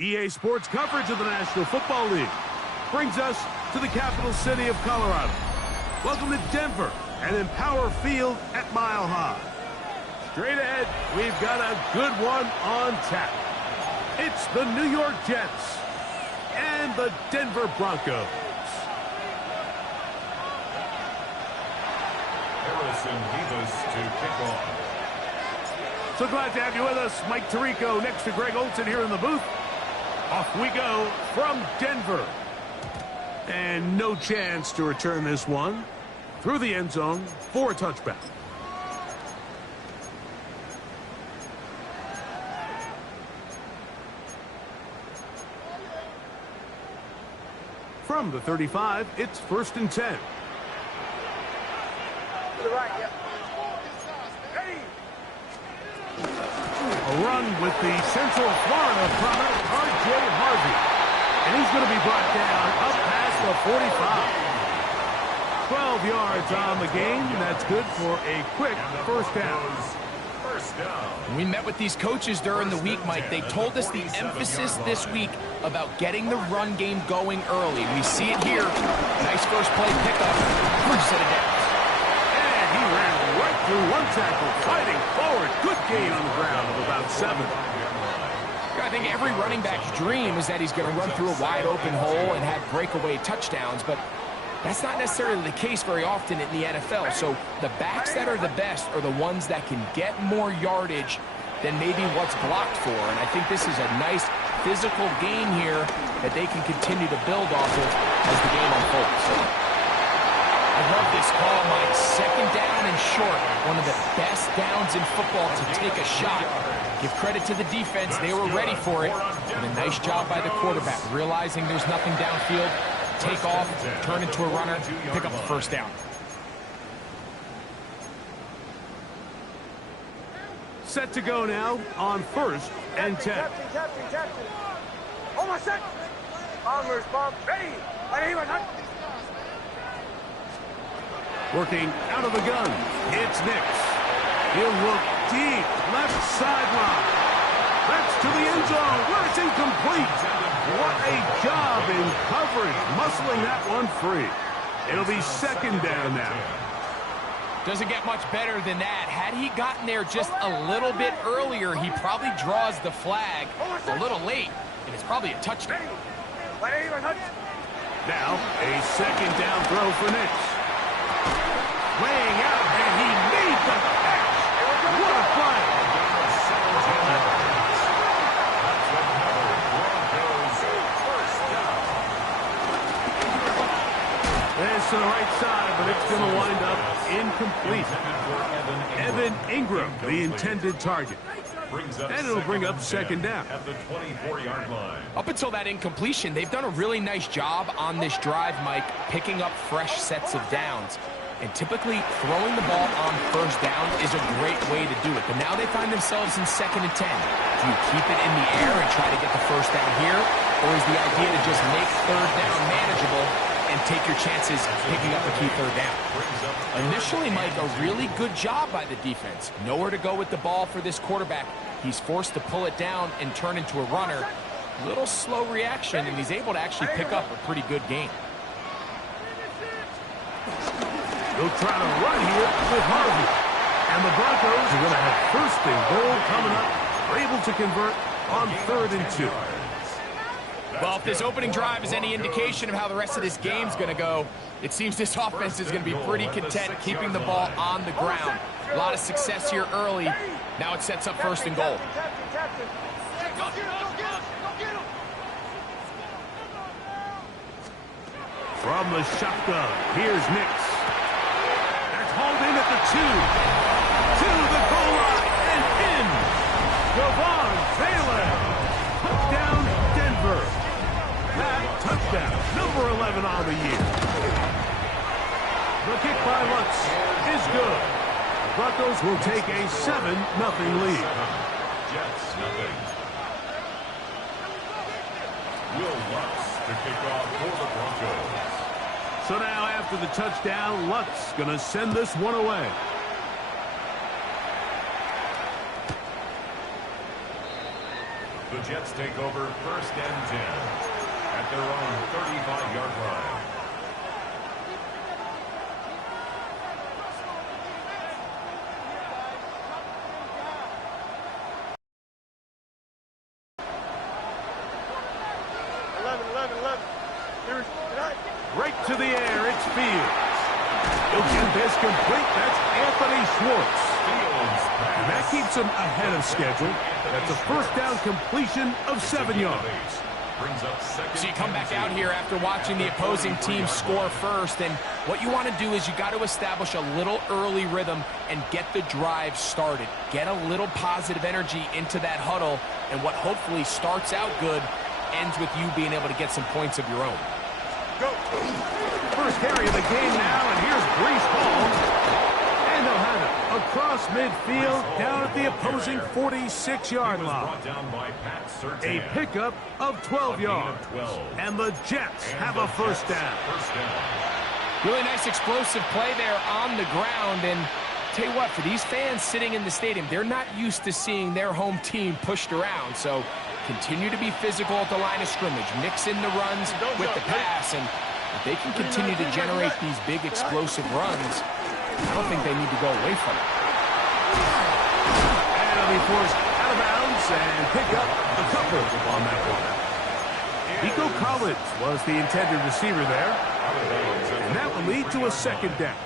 EA Sports coverage of the National Football League brings us to the capital city of Colorado. Welcome to Denver and Empower Field at Mile High. Straight ahead, we've got a good one on tap. It's the New York Jets and the Denver Broncos. Harrison Vivas to kick off. So glad to have you with us. Mike Tirico next to Greg Olson here in the booth. Off we go from Denver. And no chance to return this one through the end zone for a touchback. From the 35, it's 1st and 10. To the right, yep. A run with the Central Florida product, R.J. Harvey. And he's going to be brought down up past the 45. 12 yards on the game, and that's good for a quick first down. When we met with these coaches during the week, Mike, they told us the emphasis this week about getting the run game going early. We see it here. Nice first play pickup. First set of downs. And he ran right through one tackle, fighting forward. Good gain on the ground of about 7. Got I think every running back's dream is that he's going to run through a wide open hole and have breakaway touchdowns, but that's not necessarily the case very often in the NFL. So the backs that are the best are the ones that can get more yardage than maybe what's blocked for. And I think this is a nice physical game here that they can continue to build off of as the game unfolds. I love this call, Mike. Second down and short. One of the best downs in football to take a shot. Give credit to the defense. They were ready for it. And a nice job by the quarterback, realizing there's nothing downfield. Take off, turn into a runner, pick up the first down. Set to go now on 1st and 10. Almost set. Bombers, bomb, ready. Working out of the gun, it's Nix. He'll look deep, left sideline. That's to the end zone, where it's incomplete. What a job in coverage, muscling that one free. It'll be 2nd down now. Doesn't get much better than that. Had he gotten there just a little bit earlier, he probably draws the flag a little late, and it's probably a touchdown. Now, a 2nd down throw for Nix. Laying out, and he made the catch. What a play. It's to the right side, but it's going to wind up incomplete. Evan Ingram, the intended target. And it'll bring up 2nd down. At the 24-yard line. Up until that incompletion, they've done a really nice job on this drive, Mike, picking up fresh sets of downs. And typically, throwing the ball on 1st down is a great way to do it. But now they find themselves in 2nd and 10. Do you keep it in the air and try to get the 1st down here? Or is the idea to just make 3rd down manageable and take your chances picking up a key 3rd down? Initially, Mike, a really good job by the defense. Nowhere to go with the ball for this quarterback. He's forced to pull it down and turn into a runner. Little slow reaction, and he's able to actually pick up a pretty good game. They'll try to run here with Harvey. And the Broncos are going to have 1st and goal coming up. They're able to convert on 3rd and 2. Well, if this opening drive is any indication of how the rest of this game's going to go, it seems this offense is going to be pretty content keeping the ball on the ground. A lot of success here early. Now it sets up 1st and goal. From the shotgun, here's Nix. That's hauled in at the 2. To the goal line and in. Javon Taylor. Touchdown, Denver. That touchdown, number 11 on the year. The kick by Lutz is good. The Broncos will take a 7-0 lead. Jets, nothing. Will Lutz to kick off for the Broncos. So now after the touchdown, Lutz going to send this one away. The Jets take over 1st and 10 at their own 35-yard line. Right to the air, it's Fields. He'll get this complete. That's Anthony Schwartz. And that keeps him ahead of schedule. That's a 1st down completion of 7 yards. So you come back out here after watching the opposing team score first, and what you want to do is you got to establish a little early rhythm and get the drive started. Get a little positive energy into that huddle, and what hopefully starts out good ends with you being able to get some points of your own. Go. First carry of the game now, and here's Breece Hall. And they'll have it across midfield, down at the opposing 46-yard line. A pickup of 12 yards. And the Jets have a 1st down. Really nice explosive play there on the ground, and tell you what, for these fans sitting in the stadium, they're not used to seeing their home team pushed around, so continue to be physical at the line of scrimmage, mix in the runs with the pass, and if they can continue to generate these big explosive runs, I don't think they need to go away from it. And it'll be forced out out of bounds and pick up a couple on that one. Nico Collins was the intended receiver there. And that will lead to a second down.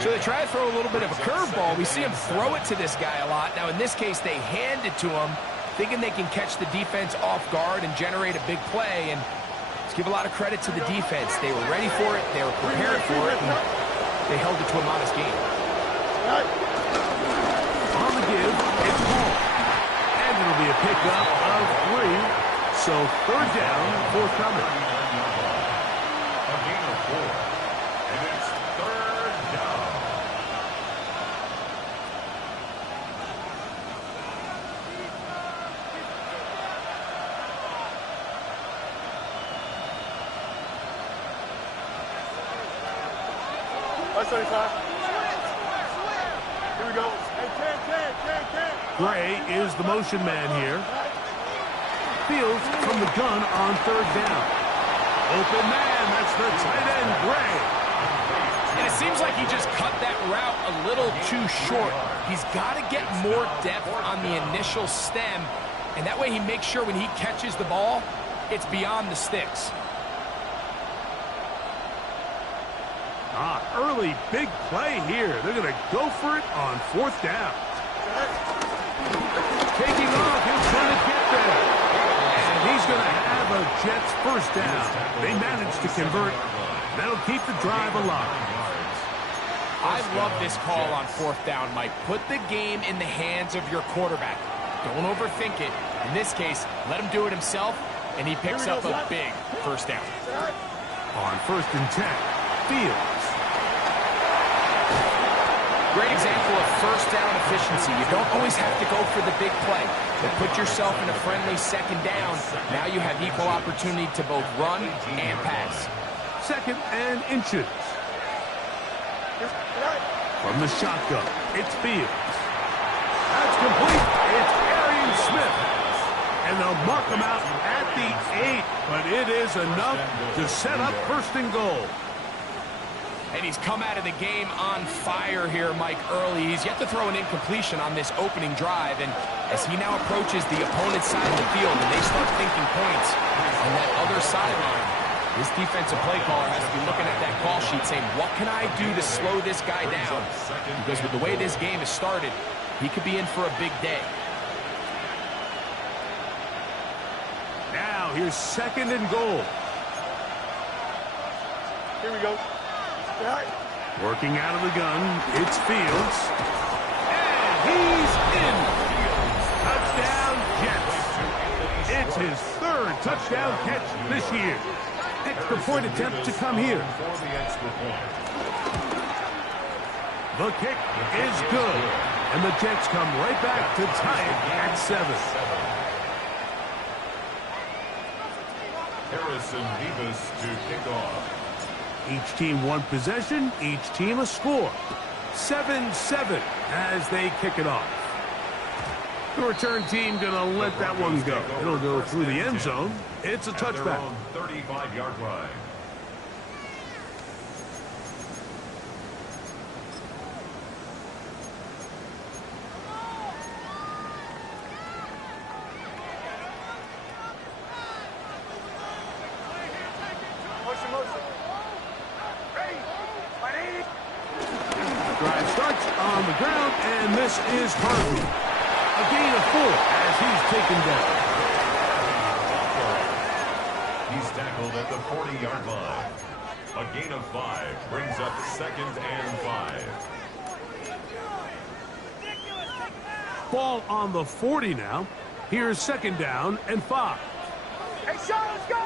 So they try to throw a little bit of a curveball. We see him throw it to this guy a lot. Now, in this case, they hand it to him, thinking they can catch the defense off guard and generate a big play. And let's give a lot of credit to the defense. They were ready for it. They were prepared for it. And they held it to a modest gain. On the give, it's Paul. And it'll be a pickup of 3. So third down, forthcoming. A gain of 4. And it's third down. Here we go. Hey, 10. Gray is the motion man here. Fields from the gun on third down. Open man, that's the tight end, Gray. And it seems like he just cut that route a little too short. He's got to get more depth on the initial stem, and that way he makes sure when he catches the ball, it's beyond the sticks. Early big play here. They're going to go for it on fourth down. Taking off, he'll try to get there. And he's going to have a Jets first down. They managed to convert. That'll keep the drive alive. I love this call on fourth down, Mike. Put the game in the hands of your quarterback. Don't overthink it. In this case, let him do it himself, and he picks up a big first down. On first and 10, Fields. Great example of first down efficiency. You don't always have to go for the big play, but put yourself in a friendly second down. Now you have equal opportunity to both run and pass. Second and inches. From the shotgun, it's Fields. That's complete. It's Arian Smith. And they'll mark him out at the 8, but it is enough to set up first and goal. And he's come out of the game on fire here, Mike, early. He's yet to throw an incompletion on this opening drive. And as he now approaches the opponent's side of the field and they start thinking points on that other sideline, this defensive play caller has to be looking at that call sheet saying, what can I do to slow this guy down? Because with the way this game has started, he could be in for a big day. Now here's second and goal. Here we go. Working out of the gun, it's Fields. And he's in. Touchdown, Jets. It's his third touchdown catch this year. Extra point attempt to come here. The kick is good. And the Jets come right back to tie it at 7. Harrison Davis to kick off. Each team one possession, each team a score. 7-7 as they kick it off. The return team going to let that one go. It'll go through the end zone. It's a touchback. 35-yard line. Drive starts on the ground, and this is Harvey. A gain of 4 as he's taken down. He's tackled at the 40-yard line. A gain of 5 brings up second and 5. Ball on the 40 now. Here's second down and 5. Hey, Sean, let's go!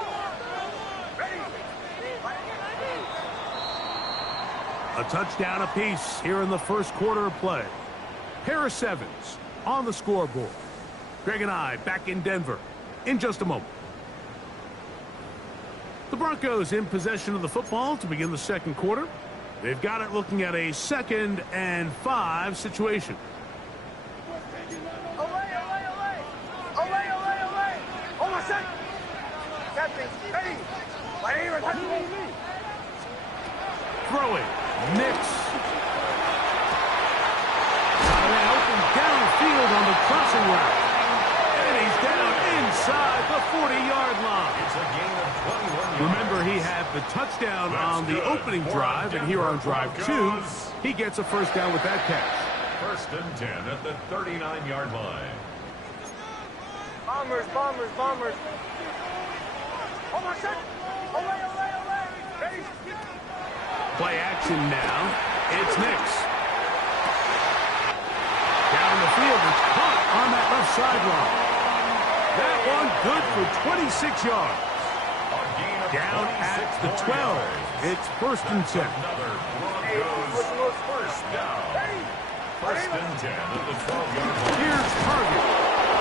Ready? A touchdown apiece here in the first quarter of play. Harris Evans on the scoreboard. Greg and I back in Denver in just a moment. The Broncos in possession of the football to begin the second quarter. They've got it looking at a 2nd and 5 situation. Throwing. Nix. Open downfield on the crossing route. And he's down inside the 40-yard line. It's a gain of 21 yards. Remember, he had the touchdown on the opening drive, and here on drive 2, he gets a first down with that catch. First and 10 at the 39-yard line. Bombers, bombers, bombers. Oh my God! Away, away, away! Ready? Play action now. It's Nix. Down the field, it's caught on that left sideline. That one good for 26 yards. Down at the 12. It's first and 10. Another Broncos first down. First and 10 at the 12-yard line. Here's Target.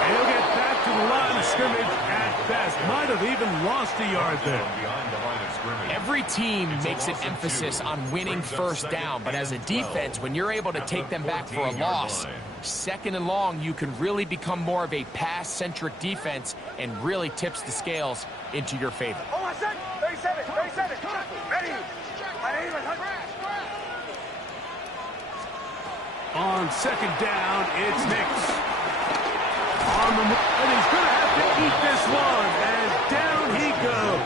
And he'll get back to the line of scrimmage at best. Might have even lost a yard there. Behind the line of scrimmage. Every team makes an emphasis on winning first down, but as a defense, when you're able to take them back for a loss, second and long, you can really become more of a pass-centric defense and really tips the scales into your favor. Oh my God! 37, 37. Ready? On second down, it's Nix. On the move, and he's going to have to eat this one as down he goes.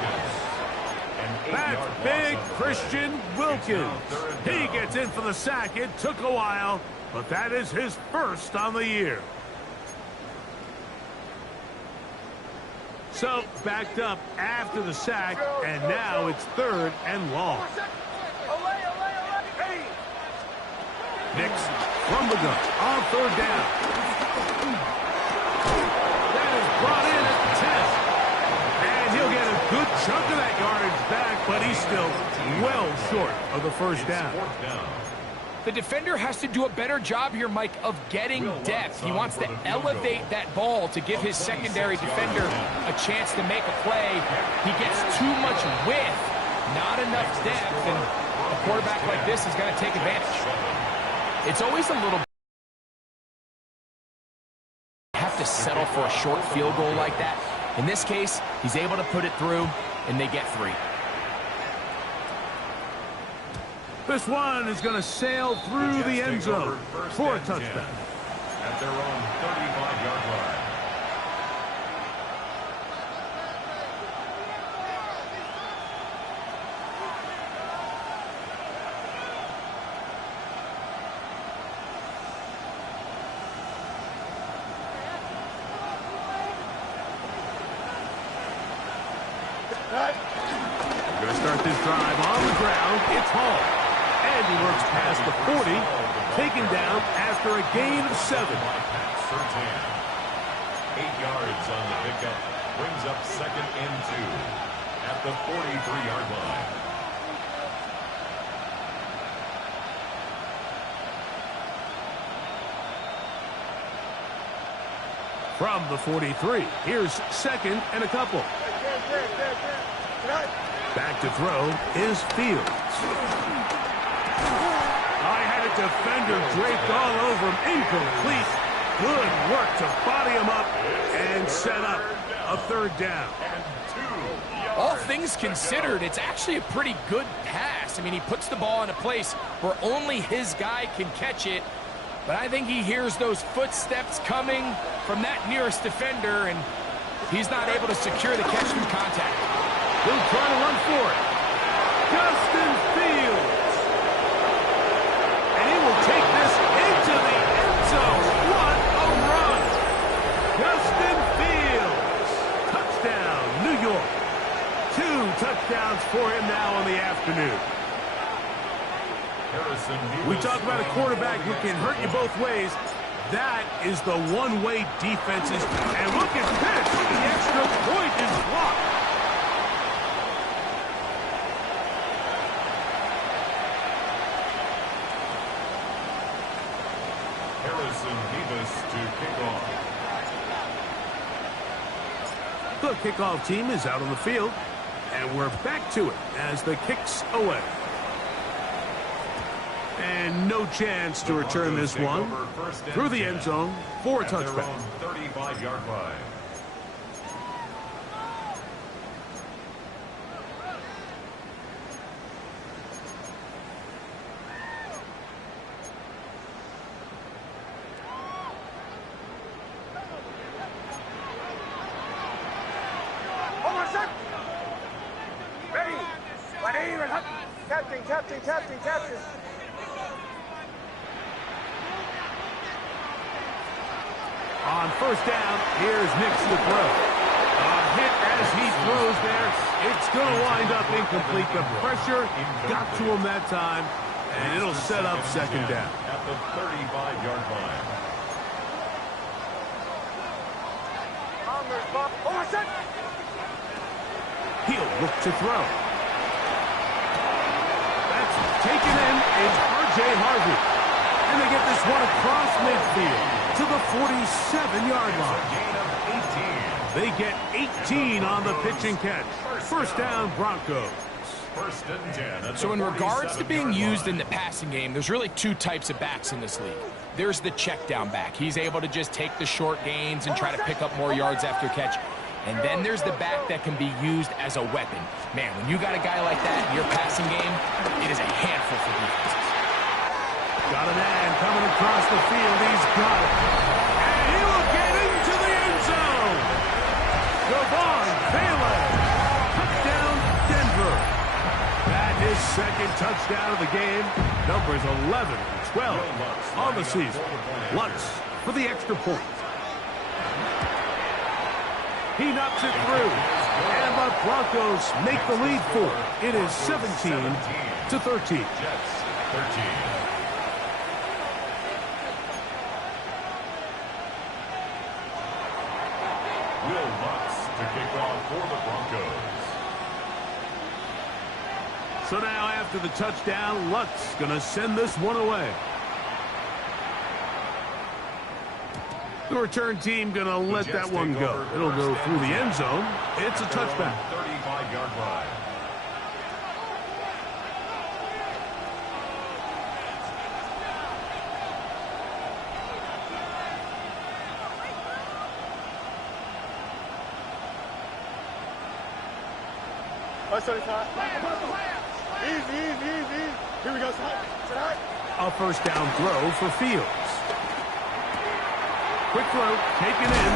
That's big Christian Wilkins. He gets in for the sack. It took a while, but that is his first on the year. So, backed up after the sack, and now it's third and long. Away, away, away! Ready? Nix from the gun on third down. That is brought in at the 10. And he'll get a good chunk of that yardage back, but he's still well short of the first down. The defender has to do a better job here, Mike, of getting depth. He wants to elevate that ball to give his secondary defender a chance to make a play. He gets too much width, not enough depth, and a quarterback like this is going to take advantage. It's always a little... have to settle for a short field goal like that. In this case, he's able to put it through, and they get 3. This one is going to sail through the end zone for a touchdown. At their own 35-yard line. We're going to start this drive on the ground. It's Hall. And he works past the 40, taken down after a gain of 7. 8 yards on the pickup. Brings up second and 2 at the 43-yard line. From the 43, here's second and a couple. Back to throw is Fields. I had a defender draped all over him. Incomplete. Good work to body him up and set up a third down. All things considered, it's actually a pretty good pass. I mean, he puts the ball in a place where only his guy can catch it. But I think he hears those footsteps coming from that nearest defender, and he's not able to secure the catch through contact. He'll try to run for it. Justin Fields. And he will take this into the end zone. What a run. Justin Fields. Touchdown, New York. 2 touchdowns for him now in the afternoon. We talk about a quarterback who can hurt you both ways. That is the one-way defenses. And look at this. The extra point is blocked. The kickoff team is out on the field, and we're back to it as the kick's away. And no chance to return this one through the end zone for a touchback. 35-yard line. Captain. On first down, here's Nix to throw. A hit as he throws there. It's going to wind up incomplete. The pressure got to him that time, and it'll set up second down. At the 35-yard line. He'll look to throw. That's taken in. It's R.J. Harvey. And they get this one across midfield to the 47-yard line. Gain of 18. They get 18 on the pitch and catch. First down, Broncos. First and 10. So in regards to being used in the passing game, there's really two types of backs in this league. There's the check down back. He's able to just take the short gains and try to pick up more yards after catch. And then there's the back that can be used as a weapon. Man, when you got a guy like that in your passing game, it is a handful for defenses. Got a man coming across the field. He's got it. And he will get into the end zone. Javon Bailey. Touchdown, Denver. That his second touchdown of the game. Numbers 11 and 12 on the season. Lutz for the extra point. He knocks it through. And the Broncos make the lead 4. It is 17 to 13. Jets 13. Will Lutz to kick off for the Broncos. So now after the touchdown, Lutz going to send this one away. The return team going to let that one go. It'll go through the end zone. It's a touchback. 35-yard line. Easy. Here we go, tonight. A first down throw for Fields. Quick throw, taken in.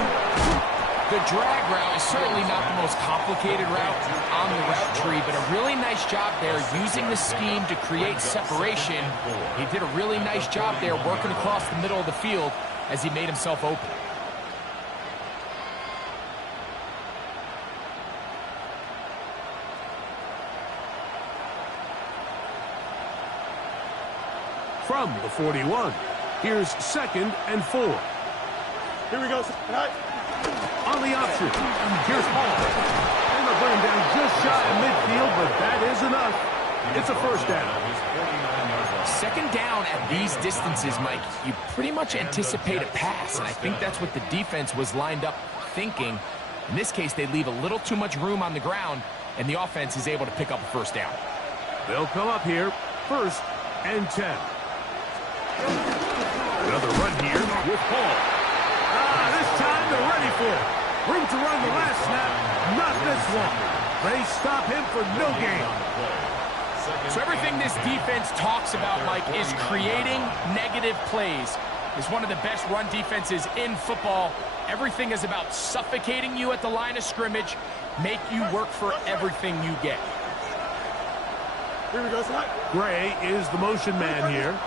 The drag route is certainly not the most complicated route on the route tree, but a really nice job there using the scheme to create separation. He did a really nice job there working across the middle of the field as he made himself open. From the 41, here's 2nd and 4. Here we go. On the option, here's Hall. And they'll bring him down just shy of midfield, but that is enough. It's a first down. Second down at these distances, Mike, you pretty much anticipate a pass, and I think that's what the defense was lined up thinking. In this case, they leave a little too much room on the ground, and the offense is able to pick up a first down. They'll come up here, 1st and 10. Another run here with Hall. This time they're ready for it. Room to run the last snap, not this one. They stop him for no gain. So everything this defense talks about, Mike, is creating negative plays. It's one of the best run defenses in football. Everything is about suffocating you at the line of scrimmage, make you work for everything you get. Here we go, tonight. Gray is the motion man here.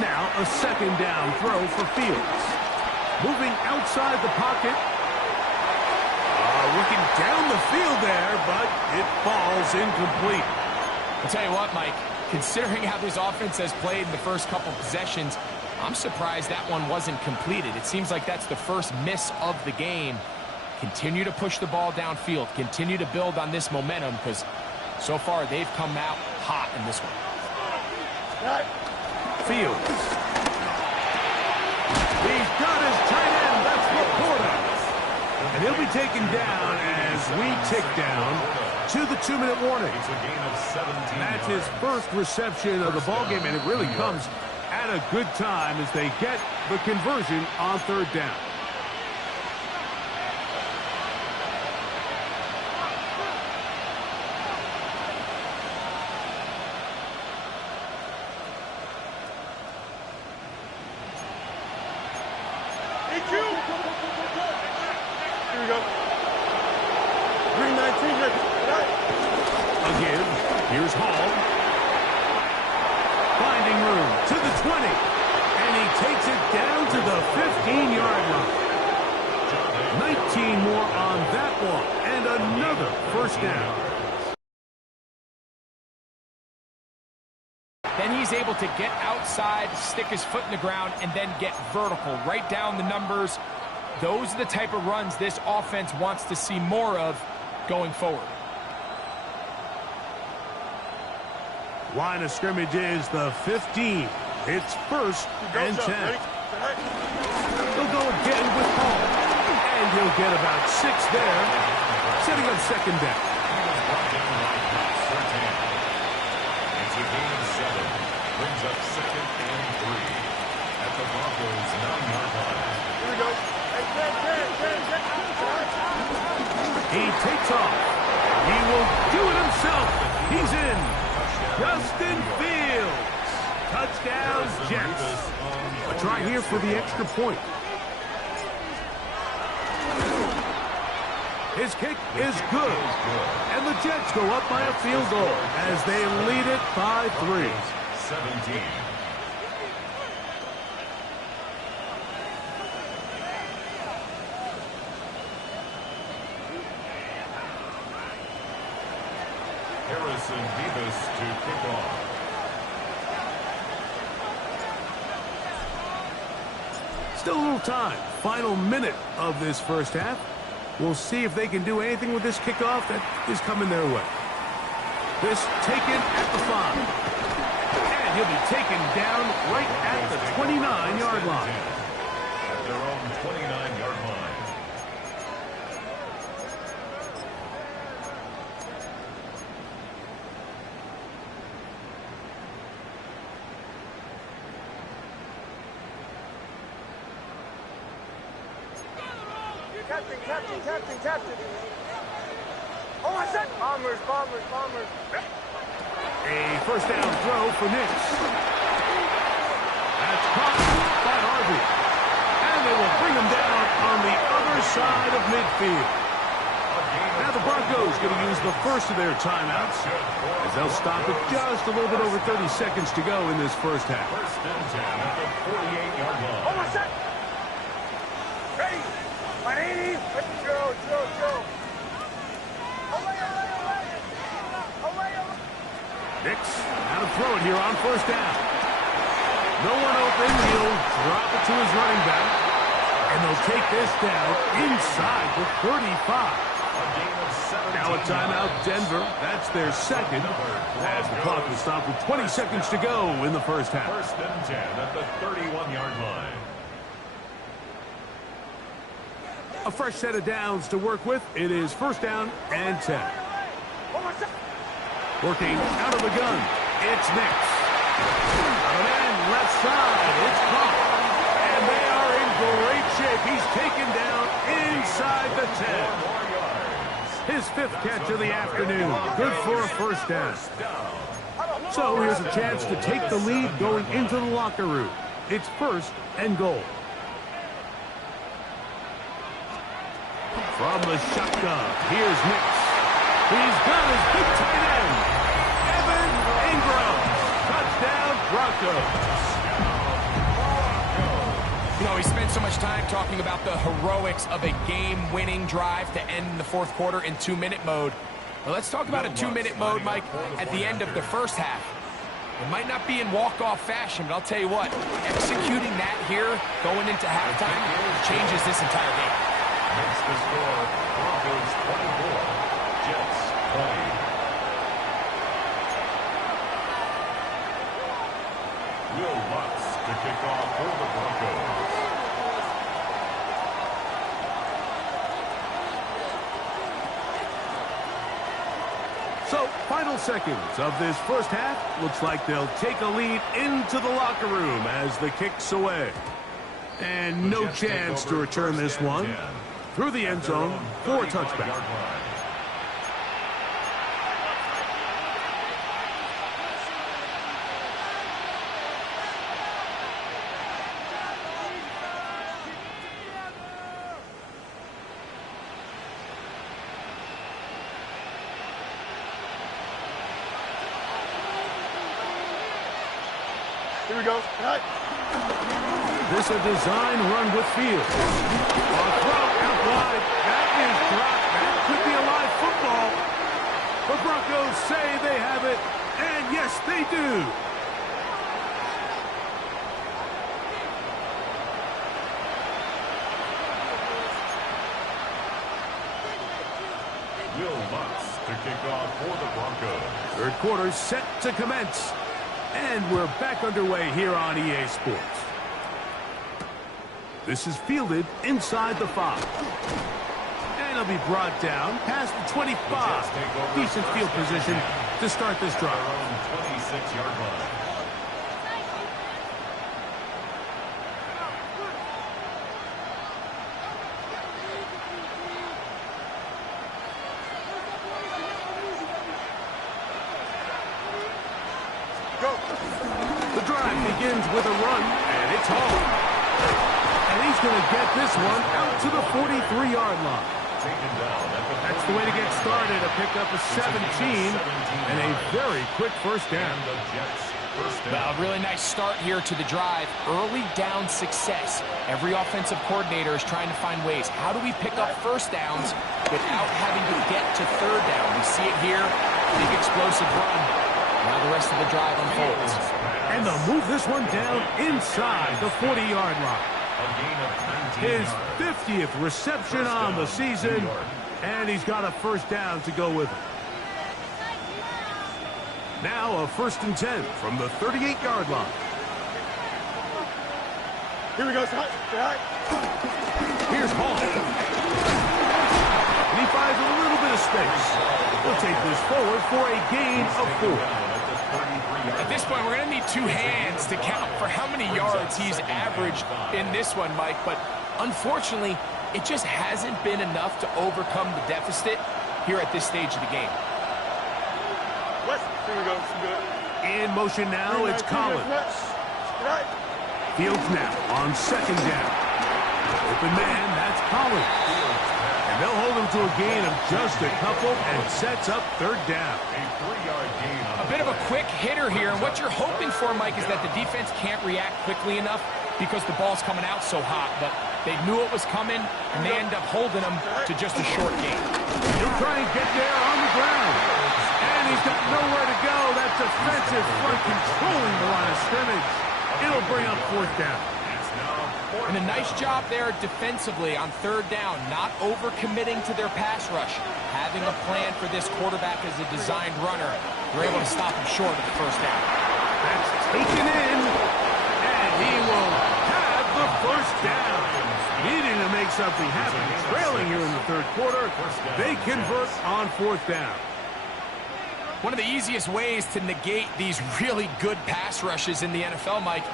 Now a second down throw for Fields. Moving outside the pocket. Looking down the field there, but it falls incomplete. I'll tell you what, Mike, considering how this offense has played in the first couple possessions, I'm surprised that one wasn't completed. It seems like that's the first miss of the game. Continue to push the ball downfield. Continue to build on this momentum because so far they've come out hot in this one. Fields. He's got his tight end. That's Laporta. And he'll be taken down as we tick down to the 2-minute warning. It's a gain of 17 That's yards. his first reception of the ballgame, and it really comes at a good time as they get the conversion on 3rd down. Here we go. Green 19 here. Again, here's Hall. And he takes it down to the 15-yard line. 19 more on that one, and another first down. Then he's able to get outside, stick his foot in the ground, and then get vertical, right down the numbers. Those are the type of runs this offense wants to see more of going forward. Line of scrimmage is the 15. It's first and 10. He'll go again with Paul. And he'll get about 6 there, setting up second down. It's a gain of 7. Brings up second and 3 at the Broncos' 9-yard line. Here we go. He takes off. He will do it himself. He's in. Justin Fields. Touchdown, Jets. A try here for the extra point. His kick is good. And the Jets go up by a field goal as they lead it by 3. 17. Harrison Beavis to kick off. Still a little time. Final minute of this first half. We'll see if they can do anything with this kickoff that is coming their way. This taken at the 5. And he'll be taken down right at the 29-yard line. At their own 29-yard line. Captain. Oh, I said bombers. A first down throw for Nix. That's caught by Harvey. And they will bring him down on the other side of midfield. Now the Broncos going to use the first of their timeouts as they'll stop it just a little bit over 30 seconds to go in this first half. First and 10 at the 48-yard line. Oh, I said. Ready. 180. Joe. Away. Nix, how to throw it here on first down. No one open. He'll drop it to his running back. And they'll take this down inside the 35. Now a timeout, Denver. That's their second. As the clock will stop with 20 seconds to go in the first half. First and 10 at the 31-yard line. A fresh set of downs to work with. It is first down and 10. Working out of the gun. It's Nix. Out of end, left side. It's caught. And they are in great shape. He's taken down inside the 10. His 5th catch of the afternoon. Good for a first down. So here's a chance to take the lead going into the locker room. It's first and goal. From the shotgun, here's Nix. He's got his big tight end, Evan Ingram. Touchdown, Broncos. You know, we spent so much time talking about the heroics of a game-winning drive to end the fourth quarter in 2-minute mode. Well, let's talk about a 2-minute mode, Mike, at the end of the first half. It might not be in walk-off fashion, but I'll tell you what, executing that here, going into halftime, changes this entire game. Makes the score Broncos 24, Jets 20. Will Lutz to kick off for the Broncos. So, final seconds of this first half. Looks like they'll take a lead into the locker room as the kick's away. And no chance to return this one. Through the end zone for a touchback. Here we go. Right. This a design run with Fields. A throw out wide. That is dropped. That could be a live football. The Broncos say they have it, and yes, they do. Will Lutz to kick off for the Broncos. Third quarter set to commence. And we're back underway here on EA Sports. This is fielded inside the 5. And it'll be brought down past the 25. Decent field position to start this drive. 26-yard line. The drive begins with a run, and it's home. And he's going to get this one out to the 43-yard line. That's the way to get started, a pickup of 17, and a very quick first down. Well, a really nice start here to the drive. Early down success. Every offensive coordinator is trying to find ways. How do we pick up first downs without having to get to third down? We see it here. Big explosive run. Now the rest of the drive unfolds. And they'll move this one down inside the 40-yard line. His 50th reception on the season, and he's got a first down to go with it. Now a 1st and 10 from the 38-yard line. Here we go, son. Right. Here's Hall. And he finds a little bit of space. He'll take this forward for a gain of 4. At this point, we're going to need 2 hands to count for how many yards he's averaged in this one, Mike. But unfortunately, it just hasn't been enough to overcome the deficit here at this stage of the game. Here we go. Good. In motion now, it's Collins. Fields now on 2nd down. Open man, that's Collins. And they'll hold him to a gain of just a couple and sets up 3rd down. A bit of a quick hitter here, and what you're hoping for, Mike, is that the defense can't react quickly enough because the ball's coming out so hot, but they knew it was coming, and they end up holding them to just a short gain. He'll try and get there on the ground. And he's got nowhere to go. That defensive front controlling the line of scrimmage. It'll bring up 4th down. And a nice job there defensively on 3rd down, not overcommitting to their pass rush. Having a plan for this quarterback as a designed runner, they're able to stop him short of the 1st down. That's taken in, and he will have the 1st down. Needing to make something happen, trailing here in the 3rd quarter, they convert on 4th down. One of the easiest ways to negate these really good pass rushes in the NFL, Mike,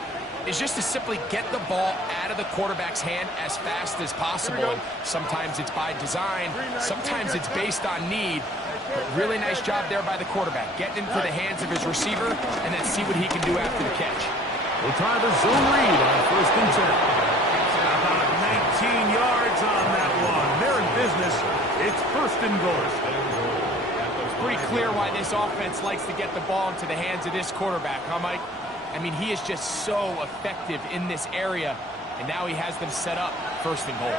is just to simply get the ball out of the quarterback's hand as fast as possible. And sometimes it's by design, sometimes it's based on need. But really nice job there by the quarterback, getting into the hands of his receiver and then see what he can do after the catch. We'll try the zone read on 1st and 10. About 19 yards on that one. They're in business. It's 1st and goal. It's pretty clear why this offense likes to get the ball into the hands of this quarterback, huh, Mike? I mean, he is just so effective in this area, and now he has them set up 1st and goal.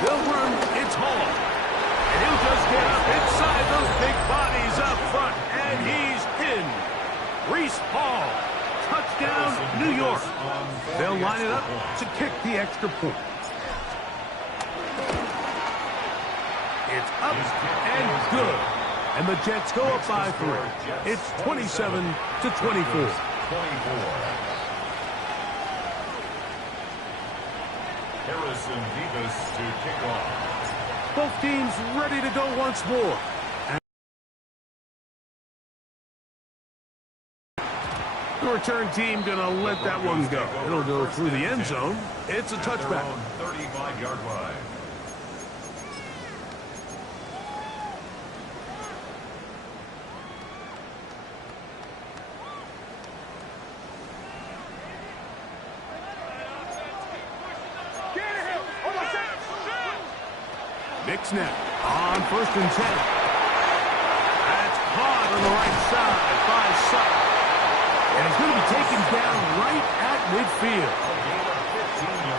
They'll run, it's Hall. And he'll just get up inside those big bodies up front, and he's in. Reese Hall, touchdown, New York. They'll line it up to kick the extra point. It's up and good. And the Jets go up by 3. It's 27-24. Harrison Davis to kick off. Both teams ready to go once more. The return team going to let that one go. It'll go through the end zone. It's a touchback. 35-yard line. Nick snap on 1st and 10. hard on the right side by Sutton. And he's going to be taken down right at midfield.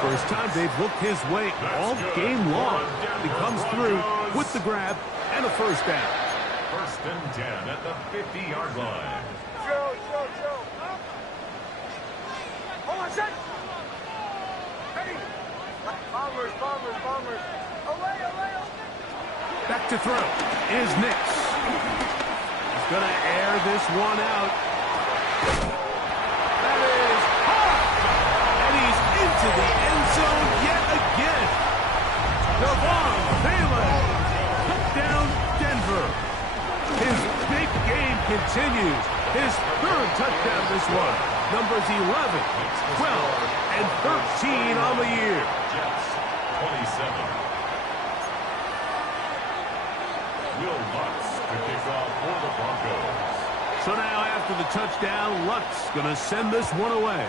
First time they've looked his way all game long. He comes through with the grab and a first down. First and 10 at the 50-yard line. Joe. Hold on, set. Ready. Bombers. Away. Back to throw is Nix. He's going to air this one out. That is hard. And he's into the end zone yet again. Devon Balin. Touchdown, Denver. His big game continues. His third touchdown this one. Numbers 11, 12, and 13 on the year. Jets, 27. Will Lutz to kick off for the Broncos. So now after the touchdown, Lutz going to send this one away.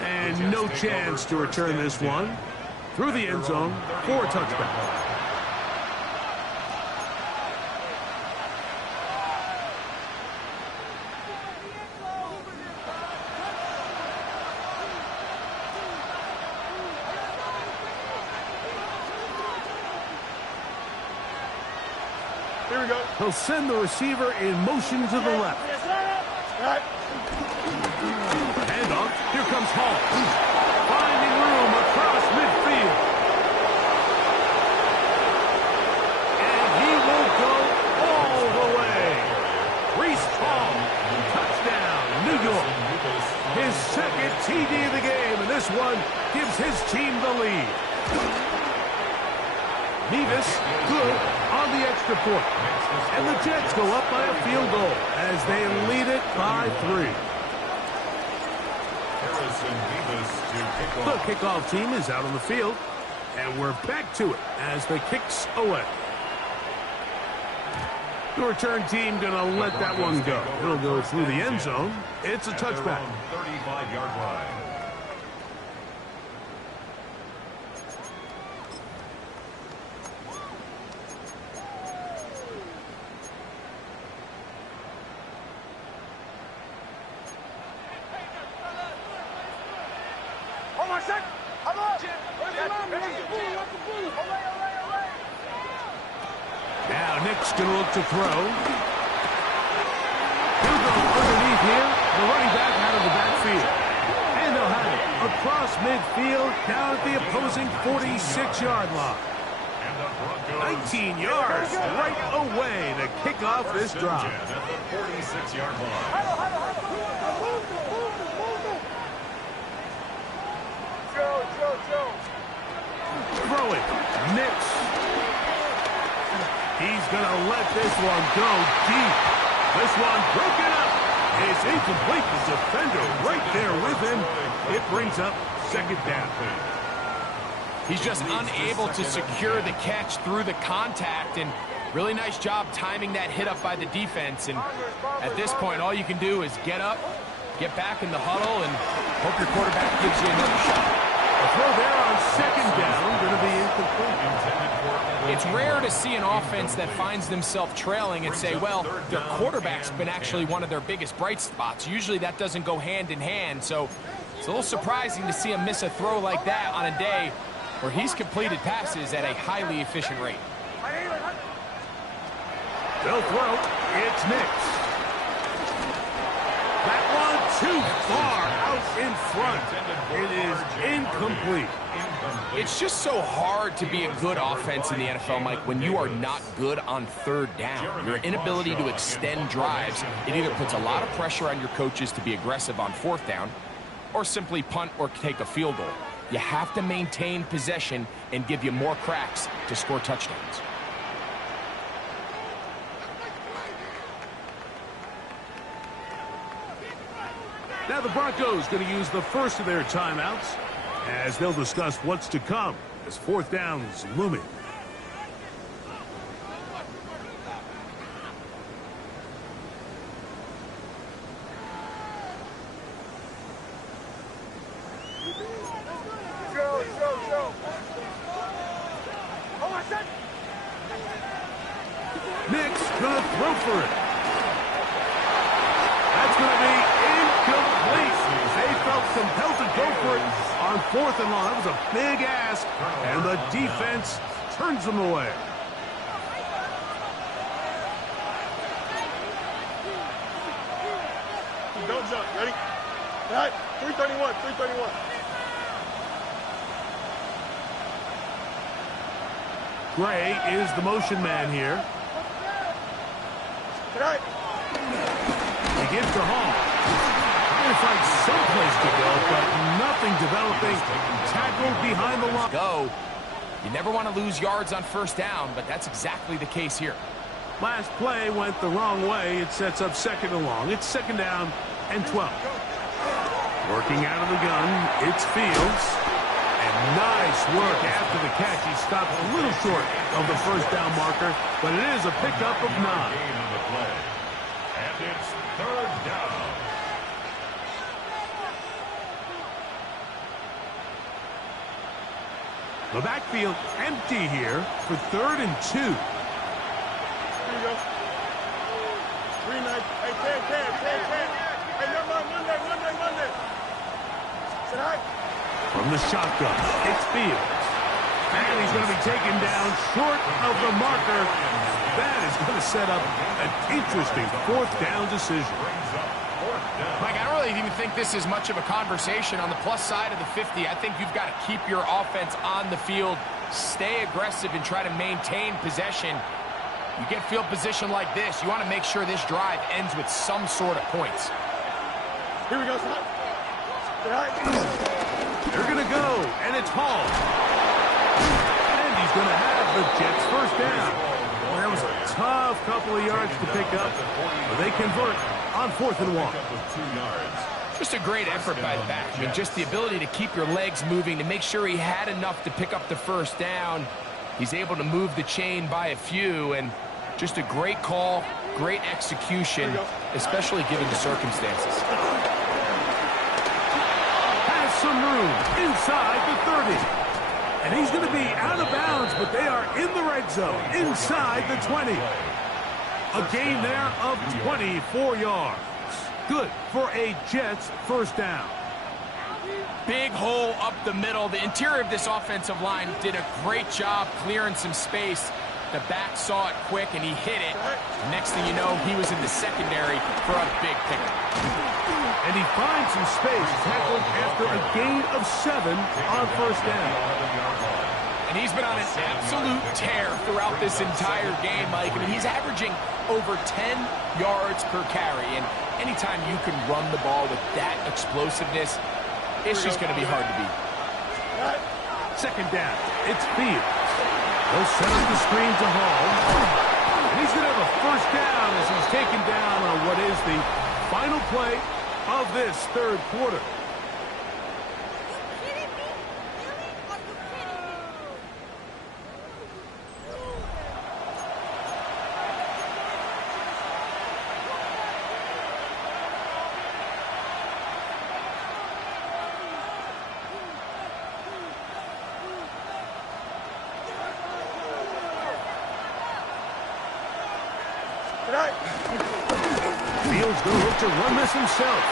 And no chance to return this one. Through the end zone for a touchback. Here we go. He'll send the receiver in motion to the left. Handoff. Here comes Hall. Finding room across midfield. And he will go all the way. Reese Hall. Touchdown, New York. His second TD of the game, and this one gives his team the lead. Nevis, good on the extra point. And the Jets go up by a field goal as they lead it by 3. The kickoff team is out on the field, and we're back to it as the kicks away. The return team going to let that one go. It'll go through the end zone. It's a touchback. 35-yard line. Hold on, set. Come on. Away. Now Nick's going to look to throw. He'll go underneath here. The running back out of the backfield. And they'll have it across midfield down at the opposing 46-yard line. 19 yards right away to kick off this drive. At the 46-yard line. Joe. Throwing. Nix. He's going to let this one go deep. This one broken up. It's incomplete. The defender right there with him. It brings up second down. He's just unable to secure the catch through the contact, and really nice job timing that hit up by the defense. And at this point, all you can do is get up, get back in the huddle, and hope your quarterback gives you another shot. A throw there on second down, going to be incomplete. It's rare to see an offense that finds themselves trailing and say, well, their quarterback's been actually one of their biggest bright spots. Usually that doesn't go hand in hand, so it's a little surprising to see him miss a throw like that on a day where he's completed passes at a highly efficient rate. They'll throw. It's Nix. That one too far out in front. It is incomplete. It's just so hard to be a good offense in the NFL, Mike, when you are not good on third down. Your inability to extend drives, it either puts a lot of pressure on your coaches to be aggressive on fourth down or simply punt or take a field goal. You have to maintain possession and give you more cracks to score touchdowns. Now the Broncos going to use the first of their timeouts as they'll discuss what's to come as fourth down's looming. Joe. Hold on, set. going to throw for it. That's going to be incomplete. They felt compelled to go for it on 4th and long. That was a big ask, and the defense turns them away. Don't jump. Ready? All right. 331. 331. Gray is the motion man here. All right. He gives to Hall. Trying to find someplace to go, but nothing developing. Tackled behind the line. Go. You never want to lose yards on 1st down, but that's exactly the case here. Last play went the wrong way. It sets up 2nd and long. It's 2nd down and 12. Working out of the gun, it's Fields. And nice work after the catch. He stopped a little short of the 1st down marker, but it is a pickup of 9. And it's 3rd down. The backfield empty here for 3rd and 2. Here you go. 3 9. Hey, 10. Hey, never mind. Monday. Sit high. From the shotgun, it's Fields. And he's going to be taken down short of the marker. That is going to set up an interesting 4th down decision. Mike, I don't really even think this is much of a conversation. On the plus side of the 50, I think you've got to keep your offense on the field, stay aggressive, and try to maintain possession. You get field position like this, you want to make sure this drive ends with some sort of points. Here we go, son. Sit high. They're going to go, and it's Hall. And he's going to have the Jets 1st down. Well, that was a tough couple of yards to pick up, but they convert on 4th and 1. Just a great effort by the back. I mean, just the ability to keep your legs moving, to make sure he had enough to pick up the 1st down. He's able to move the chain by a few, and just a great call, great execution, especially given the circumstances. Has some room inside the 30. And he's going to be out of bounds, but they are in the red zone, inside the 20. A gain there of 24 yards. Good for a Jets 1st down. Big hole up the middle. The interior of this offensive line did a great job clearing some space. The back saw it quick, and he hit it. Next thing you know, he was in the secondary for a big pickup. And he finds some space, tackled after a gain of 7 on 1st down. And he's been on an absolute tear throughout this entire game, Mike. I mean, he's averaging over 10 yards per carry. And anytime you can run the ball with that explosiveness, it's just going to be hard to beat. 2nd down, it's Fields. They'll set up the screen to Hall. And he's going to have a 1st down as he's taken down on what is the final play of this 3rd quarter. Fields going to look to run this himself.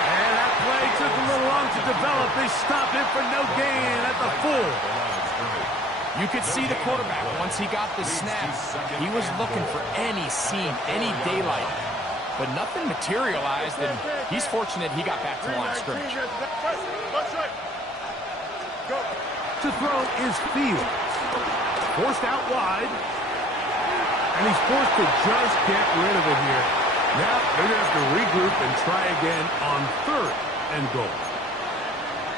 And that play took a little long to develop. They stopped it for no gain at the 4. You could see the quarterback, once he got the snap, he was looking for any seam, any daylight. But nothing materialized, and he's fortunate he got back to the line of scrimmage. To throw is Fields. Forced out wide. And he's forced to just get rid of it here. Now they're going to have to regroup and try again on 3rd and goal.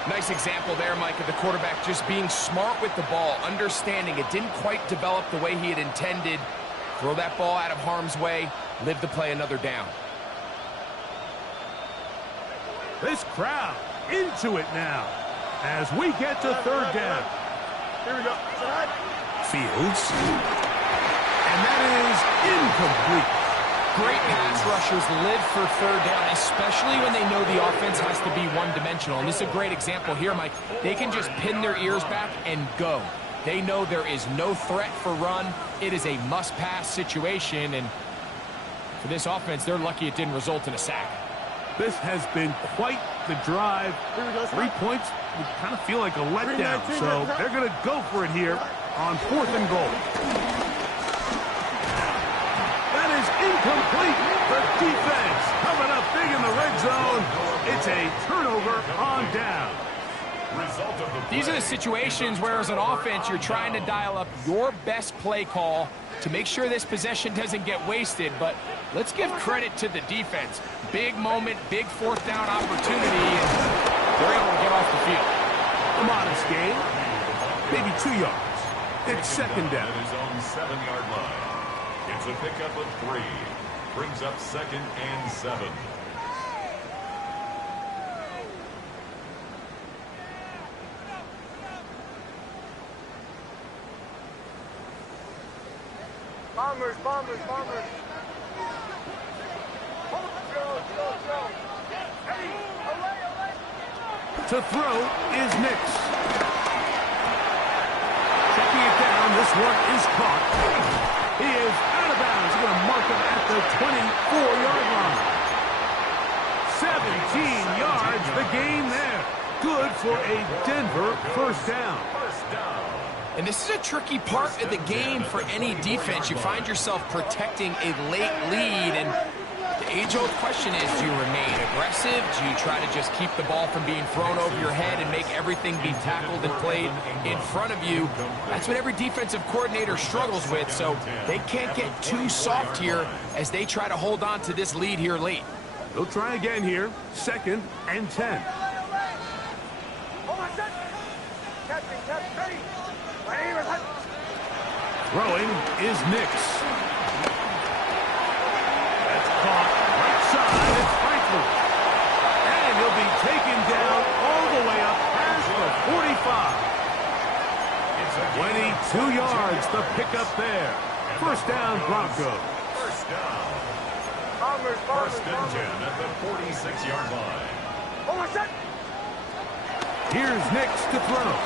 Nice example there, Mike, of the quarterback just being smart with the ball, understanding it didn't quite develop the way he had intended. Throw that ball out of harm's way, live to play another down. This crowd into it now as we get to 3rd down. Here we go. Fields. And that is incomplete. Great pass rushers live for 3rd down, especially when they know the offense has to be one-dimensional. And this is a great example here, Mike. They can just pin their ears back and go. They know there is no threat for run. It is a must-pass situation, and For this offense, they're lucky it didn't result in a sack. This has been quite the drive. 3 points would kind of feel like a letdown, so they're going to go for it here on 4th and goal. That is incomplete. The defense coming up big in the red zone. It's a turnover on down. These are the situations where, as an offense, you're trying to dial up your best play call to make sure this possession doesn't get wasted. But let's give credit to the defense. Big moment, big 4th down opportunity, and they're able to get off the field. A modest gain, maybe 2 yards. It's 2nd down. At his own 7-yard line. It's a pickup of 3. Brings up 2nd and 7. Bombers, bombers, bombers. Go. Hey, away. To throw is Nix. Checking it down. This one is caught. He is out of bounds. He's going to mark him at the 24-yard line. 17 yards, the gain there. Good for a Denver 1st down. And this is a tricky part of the game for any defense. You find yourself protecting a late lead, and the age-old question is, do you remain aggressive? Do you try to just keep the ball from being thrown over your head and make everything be tackled and played in front of you? That's what every defensive coordinator struggles with, so they can't get too soft here as they try to hold on to this lead here late. They'll try again here. 2nd and 10. Throwing is Nix. That's caught right side. It's Franklin. And he'll be taken down all the way up past the 45. 22 yards, the pickup there. 1st down, Broncos. 1st down. Bombers, 1st and 10 at the 46-yard line. Here's Nix to throw.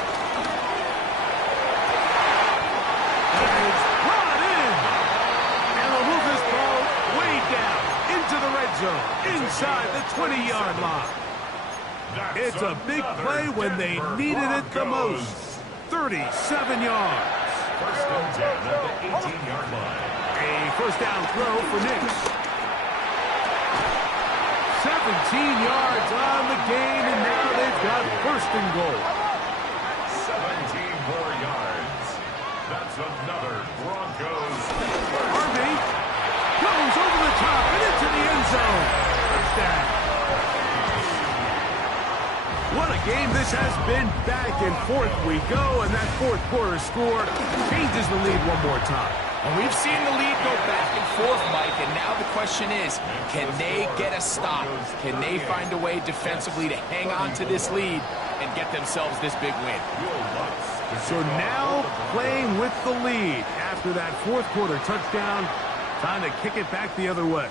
It's brought in. And they'll move this ball way down into the red zone, inside the 20-yard line. It's a big play when they needed it the most. 37 yards. 1st and 10 at the 18-yard line. A 1st down throw for Nix. 17 yards on the gain, and now they've got 1st and goal. 17 more yards. That's another Broncos. Harvey goes over the top and into the end zone. First down. What a game this has been. Back and forth we go, and that 4th quarter score changes the lead one more time. And we've seen the lead go back and forth, Mike, and now the question is, can they get a stop? Can they find a way defensively to hang on to this lead and get themselves this big win? So now playing with the lead after that 4th quarter touchdown, time to kick it back the other way.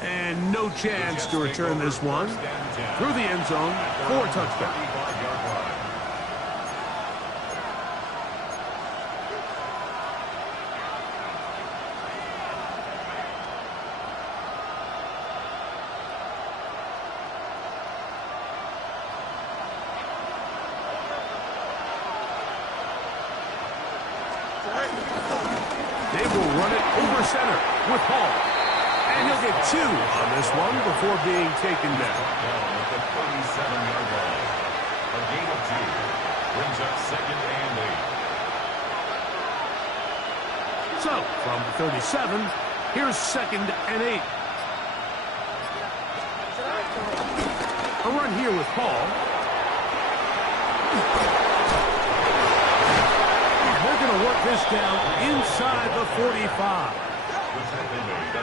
And no chance to return this one through the end zone for a touchdown. They will run it over center with Hall. And he'll get 2 on this one before being taken down. At the 37-yard line. A gain of 2. Brings up 2nd and 8. So, from the 37, here's 2nd and 8. A run here with Paul. They're going to work this down inside the 45.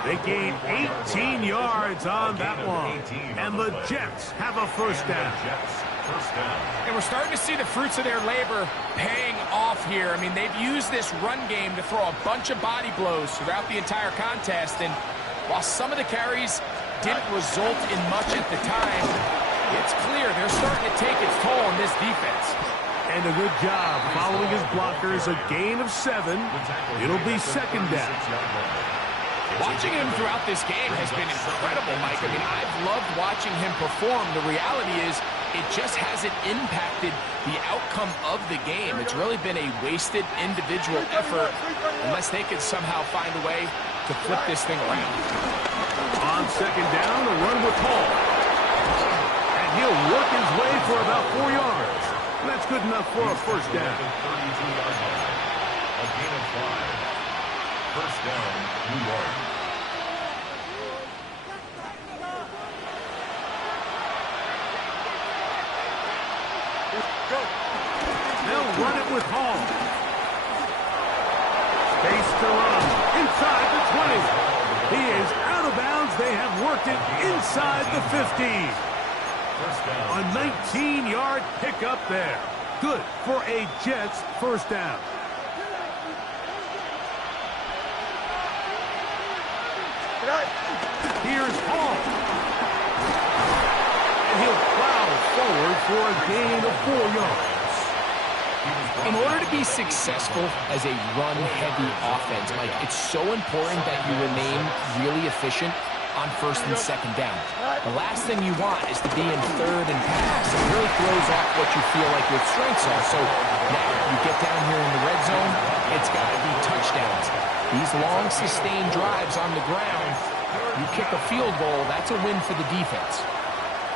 They gain 18 yards on that one. And the Jets have a 1st down. And we're starting to see the fruits of their labor paying off here. I mean, they've used this run game to throw a bunch of body blows throughout the entire contest. And while some of the carries didn't result in much at the time, it's clear they're starting to take its toll on this defense. And a good job following his blockers. A gain of 7. It'll be 2nd down. Watching him throughout this game has been incredible, Mike. I mean, I've loved watching him perform. The reality is it just hasn't impacted the outcome of the game. It's really been a wasted individual effort unless they could somehow find a way to flip this thing around. On second down, a run with Hall. And he'll work his way for about 4 yards. And that's good enough for a first down. 32-yard line. A gain of 5. First down, New York. They'll run it with Hall. Space to run. Inside the 20. He is out of bounds. They have worked it inside the 15. A 19-yard pickup there. Good for a Jets first down. Here's Hall. And he'll plow forward for a gain of 4 yards. In order to be successful as a run-heavy offense, Mike, it's so important that you remain really efficient on first and second down. The last thing you want is to be in third and pass. It really throws off what you feel like your strengths are. So now you get down here in the red zone, it's got to be touchdowns. These long, sustained drives on the ground, you kick a field goal, that's a win for the defense.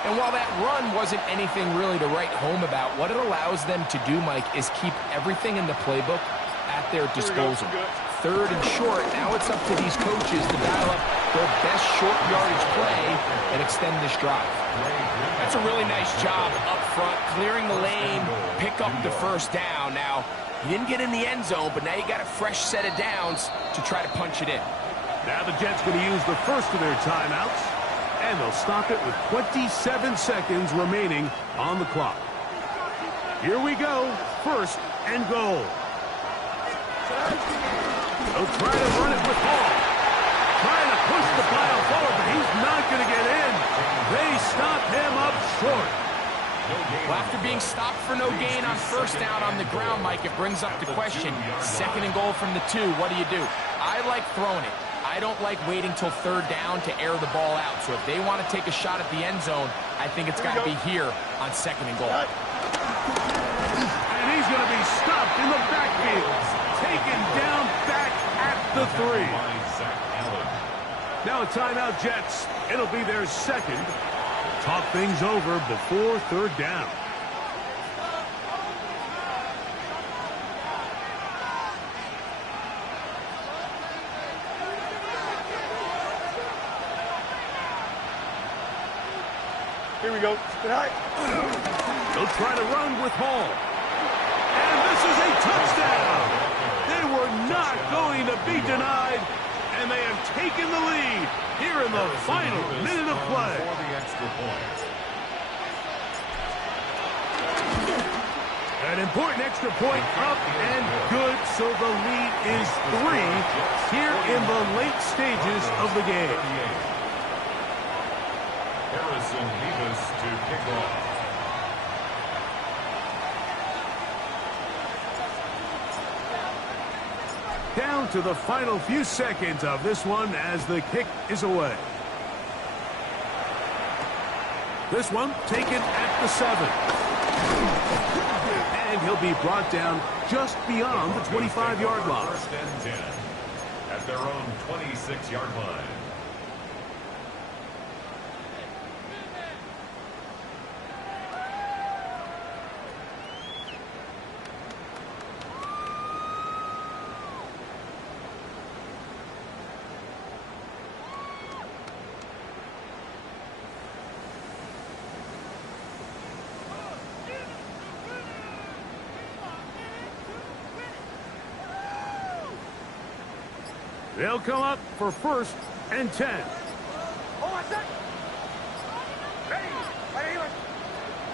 And while that run wasn't anything really to write home about, what it allows them to do, Mike, is keep everything in the playbook at their disposal. Third and short, now it's up to these coaches to dial up their best short yardage play and extend this drive. That's a really nice job up front, clearing the lane, pick up the first down. Now, you didn't get in the end zone, but now you got a fresh set of downs to try to punch it in. Now the Jets going to use the first of their timeouts, and they'll stop it with 27 seconds remaining on the clock. Here we go, first and goal. They'll try to run it with Hall. Trying to push the pile forward, but he's not going to get in. They stop him up short. Well, after being stopped for no gain on first down on the ground, Mike, it brings up the question, second and goal from the 2, what do you do? I like throwing it. I don't like waiting till third down to air the ball out. So if they want to take a shot at the end zone, I think it's got to be here on second and goal. And he's going to be stopped in the backfield. Taken down back at the 3. Now a timeout, Jets. It'll be their second. Talk things over before third down. Here we go. They'll try to run with Hall. And this is a touchdown. They were not going to be denied, and they have taken the lead here in the final minute of play. An important extra point up and good, so the lead is 3 here in the late stages of the game. Harrison Davis to kick off. Down to the final few seconds of this one as the kick is away. This one taken at the 7. And he'll be brought down just beyond the 25-yard line. First and 10 at their own 26-yard line. They'll come up for first and 10.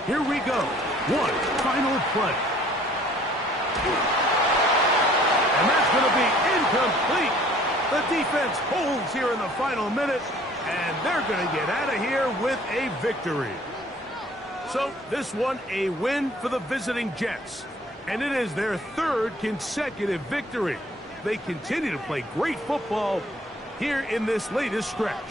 Here we go. One final play. And that's going to be incomplete. The defense holds here in the final minute, and they're going to get out of here with a victory. So this one a win for the visiting Jets, and it is their 3rd consecutive victory. They continue to play great football, here in this latest stretch.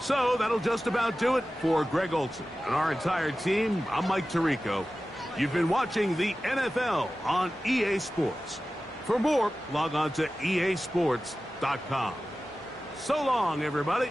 So that'll just about do it for Greg Olson and our entire team. I'm Mike Tirico. You've been watching the NFL on EA Sports. For more, log on to easports.com. So long, everybody.